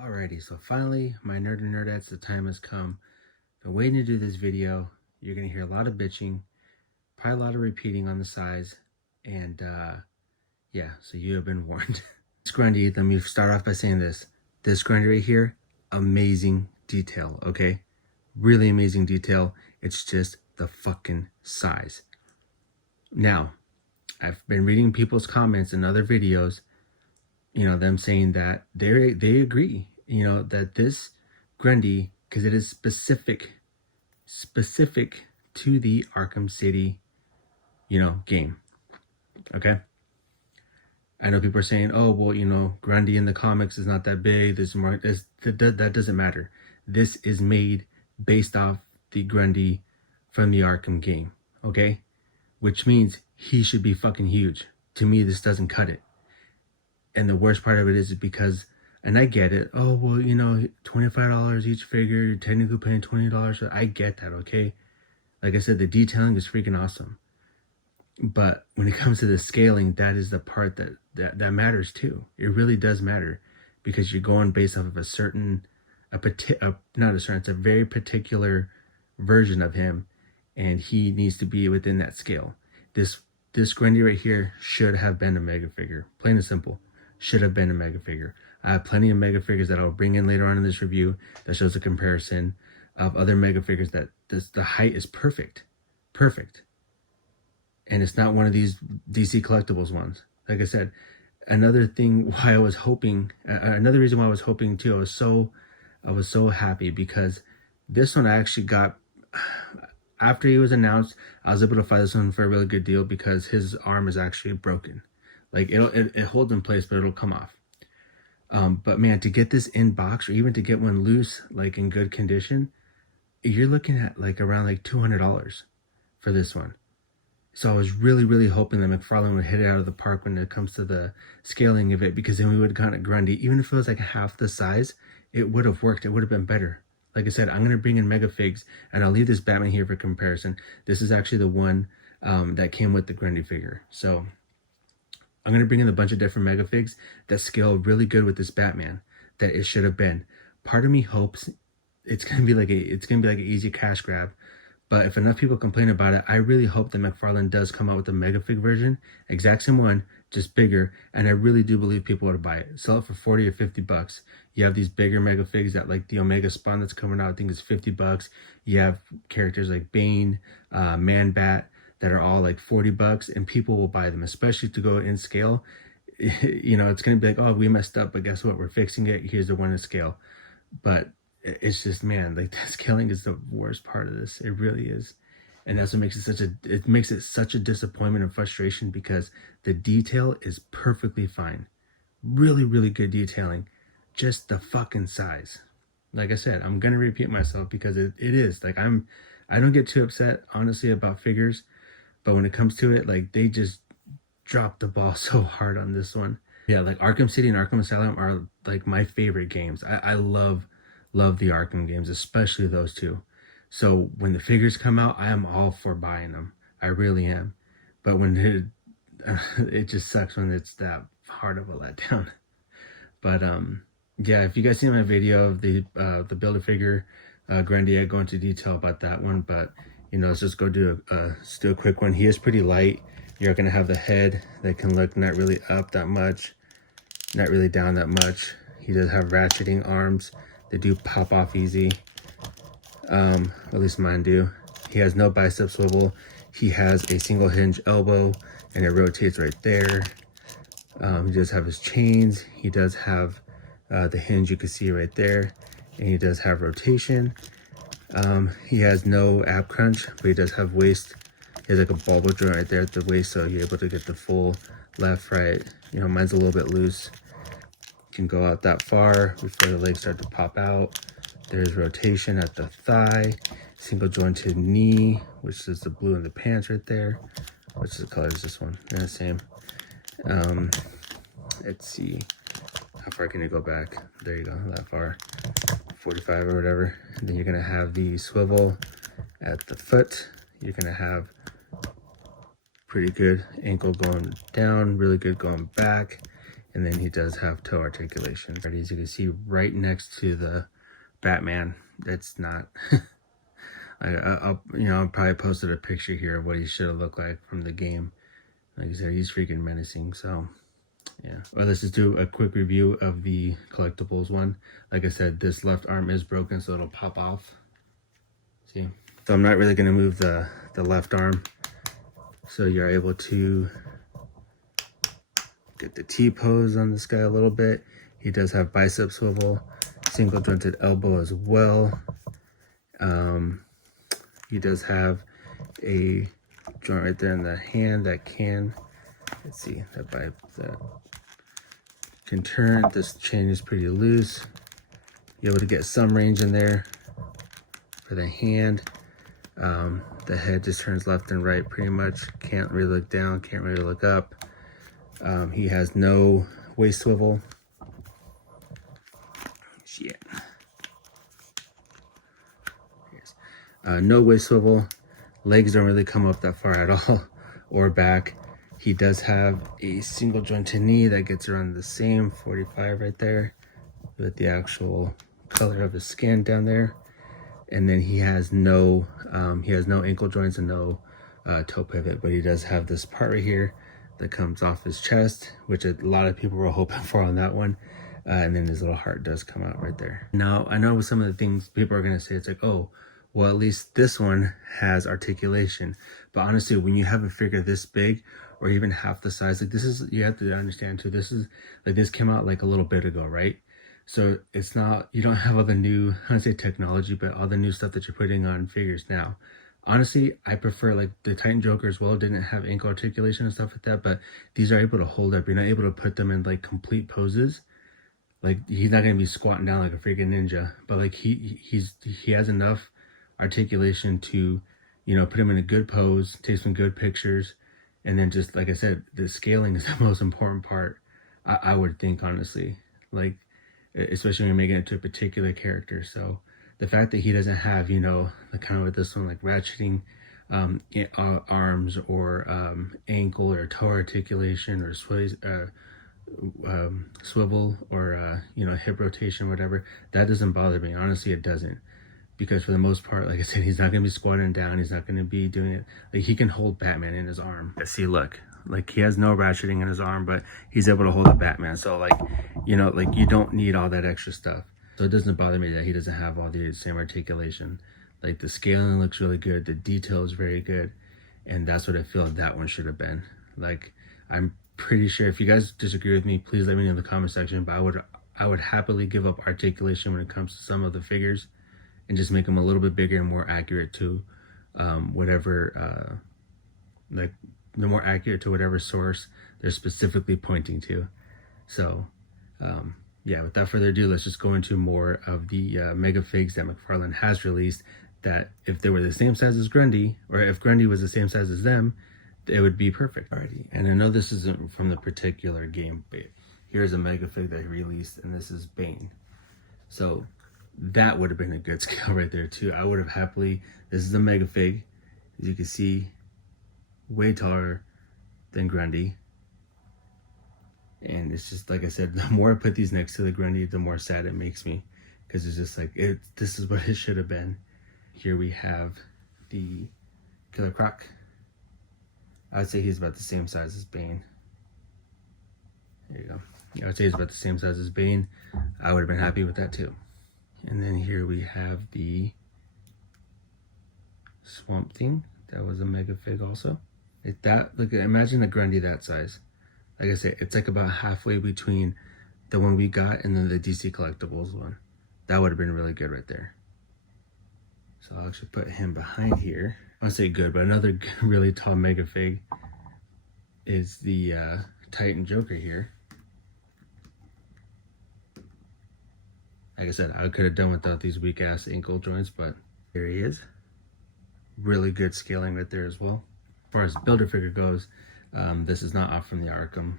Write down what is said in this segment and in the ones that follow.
Alrighty, so finally, my nerd and nerdettes, the time has come. Been waiting to do this video. You're gonna hear a lot of bitching, probably a lot of repeating on the size, and yeah, so you have been warned. This Grundy, let me start off by saying this. This Grundy right here, amazing detail, okay? Really amazing detail. It's just the fucking size. Now, I've been reading people's comments in other videos, you know, them saying that they agree, you know, that this Grundy, because it is specific to the Arkham City, you know, game. Okay. I know people are saying, oh, well, you know, Grundy in the comics is not that big. That doesn't matter. This is made based off the Grundy from the Arkham game. Okay. Which means he should be fucking huge. To me, this doesn't cut it. And the worst part of it is because, and I get it. Oh, well, you know, $25 each figure. You're technically paying $20. I get that, okay? Like I said, the detailing is freaking awesome. But when it comes to the scaling, that is the part that matters too. It really does matter because you're going based off of it's a very particular version of him, and he needs to be within that scale. This Grundy right here should have been a mega figure. Plain and simple. Should have been a mega figure. I have plenty of mega figures that I'll bring in later on in this review that shows a comparison of other mega figures that the height is perfect. Perfect. And it's not one of these DC Collectibles ones. Like I said, another reason why I was hoping too, I was so happy because this one I actually got, after he was announced, I was able to find this one for a really good deal because his arm is actually broken. Like it holds in place, but it'll come off. But man, to get this in box or even to get one loose, like in good condition, you're looking at like around like $200 for this one. So I was really, really hoping that McFarlane would hit it out of the park when it comes to the scaling of it, because then we would have gotten a Grundy. Even if it was like half the size, it would have worked. It would have been better. Like I said, I'm going to bring in mega figs, and I'll leave this Batman here for comparison. This is actually the one that came with the Grundy figure. So I'm going to bring in a bunch of different mega figs that scale really good with this Batman that it should have been. Part of me hopes it's going to be like an easy cash grab. But if enough people complain about it, I really hope that McFarlane does come out with a mega fig version, exact same one, just bigger. And I really do believe people would buy it. Sell it for 40 or 50 bucks. You have these bigger mega figs that, like the Omega Spawn that's coming out, I think is 50 bucks. You have characters like Bane, Man-Bat that are all like 40 bucks, and people will buy them, especially to go in scale. You know, it's going to be like, oh, we messed up, but guess what? We're fixing it. Here's the one in scale. But it's just, man, like the scaling is the worst part of this. It really is. And that's what makes it such a disappointment and frustration, because the detail is perfectly fine. Really, really good detailing. Just the fucking size. Like I said, I'm going to repeat myself because it is. Like I don't get too upset, honestly, about figures. But when it comes to it, like they just dropped the ball so hard on this one. Yeah, like Arkham City and Arkham Asylum are like my favorite games. I love the Arkham games, especially those two. So when the figures come out, I am all for buying them. I really am. But when it just sucks when it's that hard of a letdown. But yeah, if you guys seen my video of the Build-A-Figure Grundy, I go into detail about that one. But you know, let's just go do a quick one. He is pretty light. You're gonna have the head that can look not really up that much, not really down that much. He does have ratcheting arms. They do pop off easy. At least mine do. He has no bicep swivel. He has a single hinge elbow, and it rotates right there. He does have his chains. He does have the hinge you can see right there, and he does have rotation. He has no ab crunch, but he does have waist. He has like a bulbo joint right there at the waist, so you're able to get the full left, right. You know, mine's a little bit loose. Can go out that far before the legs start to pop out. There's rotation at the thigh, single jointed knee, which is the blue in the pants right there. Which the color is this one? They're the same. Let's see, how far can you go back? There you go, that far, 45 or whatever. And then you're gonna have the swivel at the foot. You're gonna have pretty good ankle going down, really good going back. And then he does have toe articulation. As you can see, right next to the Batman, that's not... I'll probably posted a picture here of what he should have looked like from the game. Like I said, he's freaking menacing, so yeah. Well, let's just do a quick review of the Collectibles one. Like I said, this left arm is broken, so it'll pop off. See? So I'm not really going to move the left arm. So you're able to get the T-pose on this guy a little bit. He does have bicep swivel, single jointed elbow as well. He does have a joint right there in the hand that can, let's see, that can turn. This chain is pretty loose. You're able to get some range in there for the hand. The head just turns left and right pretty much. Can't really look down, can't really look up. He has no waist swivel. Shit. No waist swivel. Legs don't really come up that far at all, or back. He does have a single jointed knee that gets around the same 45 right there with the actual color of his skin down there. And then he has no ankle joints and no toe pivot, but he does have this part right here that comes off his chest, which a lot of people were hoping for on that one. And then his little heart does come out right there. Now, I know with some of the things people are going to say, it's like, oh, well, at least this one has articulation. But honestly, when you have a figure this big or even half the size, like this is, you have to understand too, this is like, this came out like a little bit ago, right? So it's not, you don't have all the new, I don't say technology, but all the new stuff that you're putting on figures now. Honestly, I prefer, like the Titan Joker as well didn't have ankle articulation and stuff like that, but these are able to hold up. You're not able to put them in like complete poses. Like he's not going to be squatting down like a freaking ninja, but like he has enough articulation to, you know, put him in a good pose, take some good pictures, and then just like I said, the scaling is the most important part. I would think, honestly, like especially when you're making it to a particular character. So the fact that he doesn't have, you know, the kind of with this one, like ratcheting arms or ankle or toe articulation or swivel or you know, hip rotation, whatever, that doesn't bother me. Honestly, it doesn't. Because for the most part, like I said, he's not going to be squatting down. He's not going to be doing it. Like he can hold Batman in his arm. See, look, like he has no ratcheting in his arm, but he's able to hold a Batman. So like, you know, like you don't need all that extra stuff. So it doesn't bother me that he doesn't have all the same articulation. Like the scaling looks really good. The detail is very good. And that's what I feel that one should have been. Like, I'm pretty sure, if you guys disagree with me, please let me know in the comment section, but I would happily give up articulation when it comes to some of the figures and just make them a little bit bigger and more accurate to whatever, like the more accurate to whatever source they're specifically pointing to. So yeah, without further ado, let's just go into more of the mega figs that McFarlane has released, that if they were the same size as Grundy, or if Grundy was the same size as them, it would be perfect. Alrighty, and I know this isn't from the particular game, but here's a mega fig that he released, and this is Bane. So that would have been a good scale right there too. I would have happily, this is a mega fig, as you can see, way taller than Grundy. And it's just, like I said, the more I put these next to the Grundy, the more sad it makes me, because it's just like, this is what it should have been. Here we have the Killer Croc. I'd say he's about the same size as Bane. There you go. Yeah, I'd say he's about the same size as Bane. I would have been happy with that too. And then here we have the Swamp Thing. That was a mega fig also. Look, imagine a Grundy that size. Like I said, it's like about halfway between the one we got and then the DC Collectibles one. That would have been really good right there. So I'll actually put him behind here. I won't say good, but another really tall mega fig is the Titan Joker here. Like I said, I could have done without these weak ass ankle joints, but here he is. Really good scaling right there as well. As far as builder figure goes, this is not off from the Arkham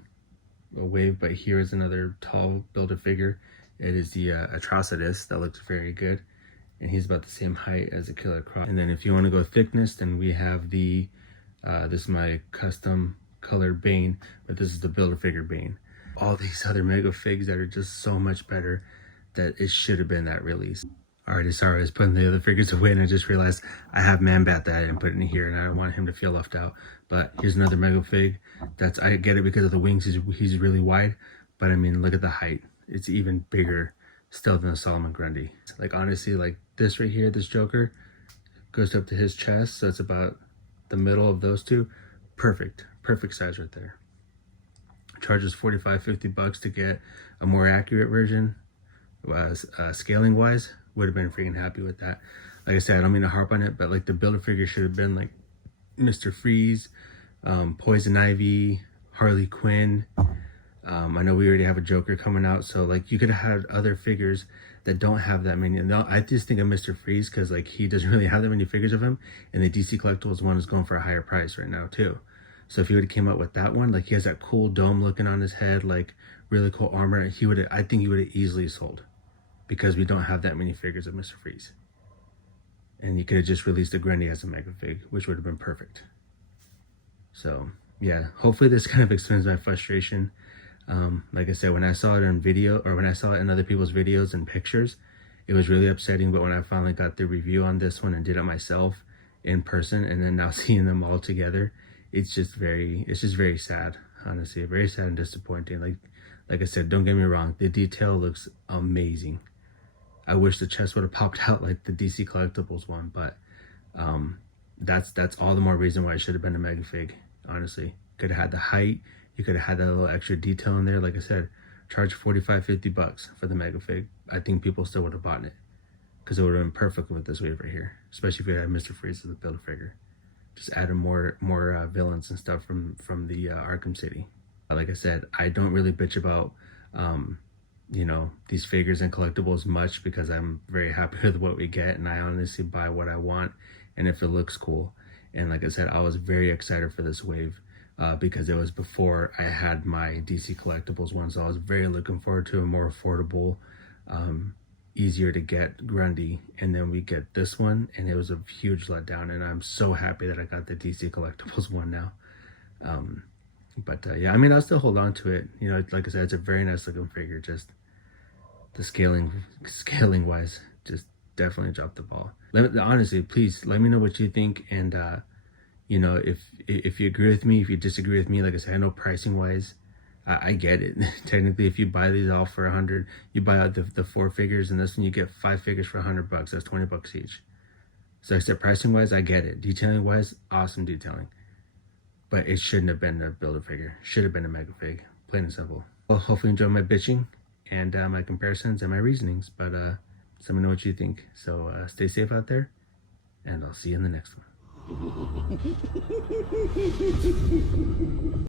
wave, but here is another tall builder figure. It is the Atrocitus that looks very good, and he's about the same height as the Killer Croc. And then if you want to go thickness, then we have the This is my custom colored Bane, but this is the Build-A-Figure Bane. All these other mega figs that are just so much better that it should have been that release. Alrighty, sorry, I was putting the other figures away and I just realized I have Man-Bat that I didn't put in here and I don't want him to feel left out. But here's another mega fig. I get it because of the wings, he's really wide, but I mean, look at the height. It's even bigger still than the Solomon Grundy. Like honestly, like this right here, this Joker goes up to his chest, so it's about the middle of those two. Perfect size right there. Charges $45-50 to get a more accurate version. Scaling wise, would have been freaking happy with that. Like I said, I don't mean to harp on it, but like the Build-A-Figure should have been like Mr. Freeze, Poison Ivy, Harley Quinn. I know we already have a Joker coming out, so like you could have had other figures that don't have that many. No, I just think of Mr. Freeze because like he doesn't really have that many figures of him, and the DC Collectibles one is going for a higher price right now too. So if he would have came out with that one, like he has that cool dome looking on his head, like really cool armor, I think he would have easily sold, because we don't have that many figures of Mr. Freeze. And you could have just released a Grundy as a mega fig, which would have been perfect. So yeah, hopefully this kind of explains my frustration. Like I said, when I saw it on video, or when I saw it in other people's videos and pictures, it was really upsetting. But when I finally got the review on this one and did it myself in person, and then now seeing them all together, it's just very sad, honestly. Very sad and disappointing. Like I said, don't get me wrong, the detail looks amazing. I wish the chest would have popped out like the DC Collectibles one, but that's all the more reason why it should have been a mega fig, honestly. Could have had the height, you could have had that little extra detail in there. Like I said, charge $45-50 for the mega fig. I think people still would have bought it, because it would have been perfect with this wave right here, especially if you had Mr. Freeze as a Build-A-Figure. Just adding more villains and stuff from the Arkham City. Like I said, I don't really bitch about you know, these figures and collectibles much, because I'm very happy with what we get, and I honestly buy what I want and if it looks cool. And like I said, I was very excited for this wave because it was before I had my DC Collectibles one, so I was very looking forward to a more affordable, easier to get Grundy. And then we get this one, and it was a huge letdown, and I'm so happy that I got the DC Collectibles one now. But yeah, I mean, I'll still hold on to it. You know, like I said, it's a very nice looking figure. Just the scaling wise, just definitely dropped the ball. Honestly, please let me know what you think. And you know, if you agree with me, if you disagree with me, like I said, I know pricing wise, I get it. Technically, if you buy these all for 100, you buy out the 4 figures, and this one you get 5 figures for $100. That's $20 each. So I said, pricing wise, I get it. Detailing wise, awesome detailing. But it shouldn't have been a Build-A-Figure. Should have been a mega fig. Plain and simple. Well, hopefully you enjoy my bitching and my comparisons and my reasonings. But let me know what you think. So stay safe out there, and I'll see you in the next one.